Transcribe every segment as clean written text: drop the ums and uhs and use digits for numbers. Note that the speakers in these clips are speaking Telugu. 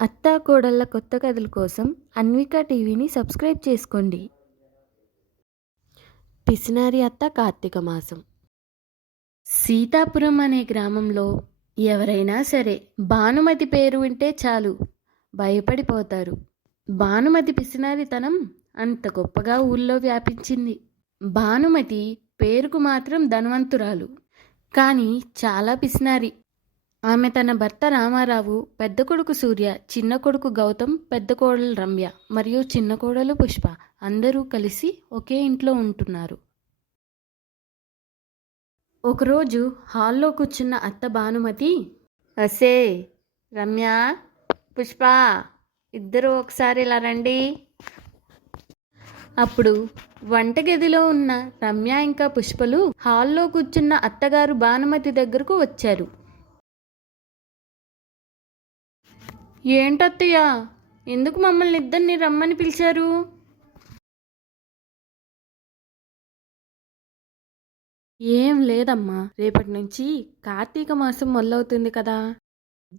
అత్తా కోడళ్ళ కొత్త కథల కోసం అన్విక టీవీని సబ్స్క్రైబ్ చేసుకోండి. పిసినారి అత్త కార్తీక మాసం. సీతాపురం అనే గ్రామంలో ఎవరైనా సరే భానుమతి పేరు వింటే చాలు భయపడిపోతారు. భానుమతి పిసినారితనం అంత గొప్పగా ఊళ్ళో వ్యాపించింది. భానుమతి పేరుకు మాత్రం ధనవంతురాలు, కానీ చాలా పిసినారి. ఆమె తన భర్త రామారావు, పెద్ద కొడుకు సూర్య, చిన్న కొడుకు గౌతమ్, పెద్ద కోడలు రమ్య మరియు చిన్న కోడలు పుష్ప అందరూ కలిసి ఒకే ఇంట్లో ఉంటున్నారు. ఒకరోజు హాల్లో కూర్చున్న అత్త భానుమతి, అసే రమ్య, పుష్ప ఇద్దరు ఒకసారి ఇలా రండి. అప్పుడు వంటగదిలో ఉన్న రమ్య ఇంకా పుష్పలు హాల్లో కూర్చున్న అత్తగారు భానుమతి దగ్గరకు వచ్చారు. ఏంటత్తయ్య, ఎందుకు మమ్మల్ని ఇద్దరిని రమ్మని పిలిచారు? ఏం లేదమ్మా, రేపటి నుంచి కార్తీక మాసం మొదలవుతుంది కదా,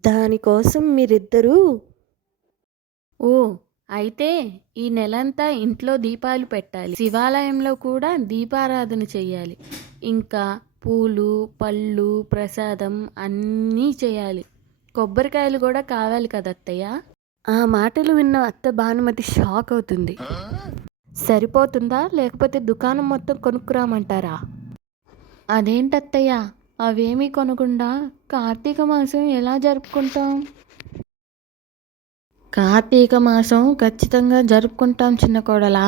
దానికోసం మీరిద్దరూ. ఓ, అయితే ఈ నెలంతా ఇంట్లో దీపాలు పెట్టాలి, శివాలయంలో కూడా దీపారాధన చెయ్యాలి, ఇంకా పూలు పళ్ళు ప్రసాదం అన్నీ చేయాలి, కొబ్బరికాయలు కూడా కావాలి కదత్తయ్య. ఆ మాటలు విన్న అత్త భానుమతి షాక్ అవుతుంది. సరిపోతుందా, లేకపోతే దుకాణం మొత్తం కొనుక్కురామంటారా? అదేంటత్తయ్య, అవేమీ కొనకుండా కార్తీక మాసం ఎలా జరుపుకుంటాం? కార్తీక మాసం ఖచ్చితంగా జరుపుకుంటాం చిన్న కోడలా,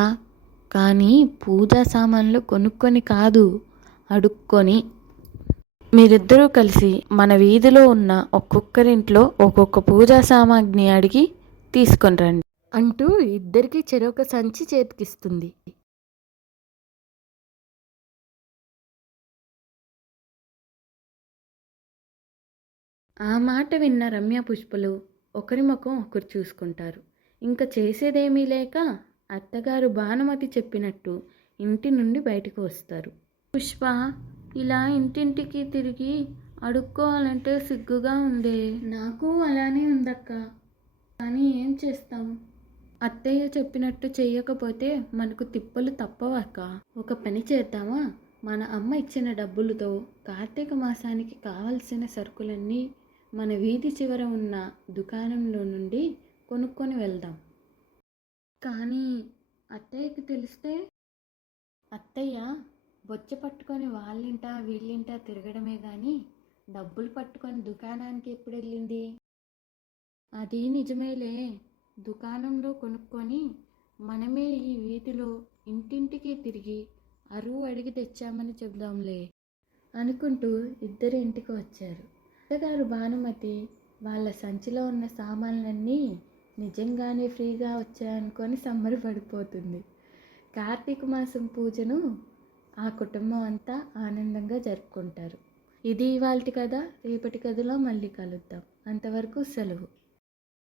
కానీ పూజా సామాన్లు కొనుక్కొని కాదు, అడుక్కొని. మీరిద్దరూ కలిసి మన వీధిలో ఉన్న ఒక్కొక్కరింట్లో ఒక్కొక్క పూజా సామాగ్రి అడిగి తీసుకొని రండి అంటూ ఇద్దరికి చెరొక సంచి చేతికిస్తుంది. ఆ మాట విన్న రమ్య పుష్పలు ఒకరి ముఖం ఒకరు చూసుకుంటారు. ఇంకా చేసేదేమీ లేక అత్తగారు భానుమతి చెప్పినట్టు ఇంటి నుండి బయటకు వస్తారు. పుష్ప, ఇలా ఇంటింటికి తిరిగి అడుక్కోవాలంటే సిగ్గుగా ఉందే. నాకు అలానే ఉందక్క, కానీ ఏం చేస్తాం? అత్తయ్య చెప్పినట్టు చెయ్యకపోతే మనకు తిప్పలు తప్పవక్క. ఒక పని చేద్దామా, మన అమ్మ ఇచ్చిన డబ్బులతో కార్తీక మాసానికి కావలసిన సరుకులన్నీ మన వీధి చివర ఉన్న దుకాణంలో నుండి కొనుక్కొని వెళ్దాం. కానీ అత్తయ్యకి తెలిస్తే? అత్తయ్య బొచ్చ పట్టుకొని వాళ్ళింటా వీళ్ళింటా తిరగడమే కానీ డబ్బులు పట్టుకొని దుకాణానికి ఎప్పుడు వెళ్ళింది? అది నిజమేలే, దుకాణంలో కొనుక్కొని మనమే ఈ వీధిలో ఇంటింటికి తిరిగి అరువు అడిగి తెచ్చామని చెబుదాంలే అనుకుంటూ ఇద్దరు ఇంటికి వచ్చారు. అత్తగారు భానుమతి వాళ్ళ సంచిలో ఉన్న సామాన్లన్నీ నిజంగానే ఫ్రీగా వచ్చాయనుకొని సంబరపడిపోతుంది. కార్తీక మాసం పూజను ఆ కుటుంబం అంతా ఆనందంగా జరుపుకుంటారు. ఇది ఇవాల్టి కథ. రేపటి కథలో మళ్ళీ కలుద్దాం. అంతవరకు సెలవు.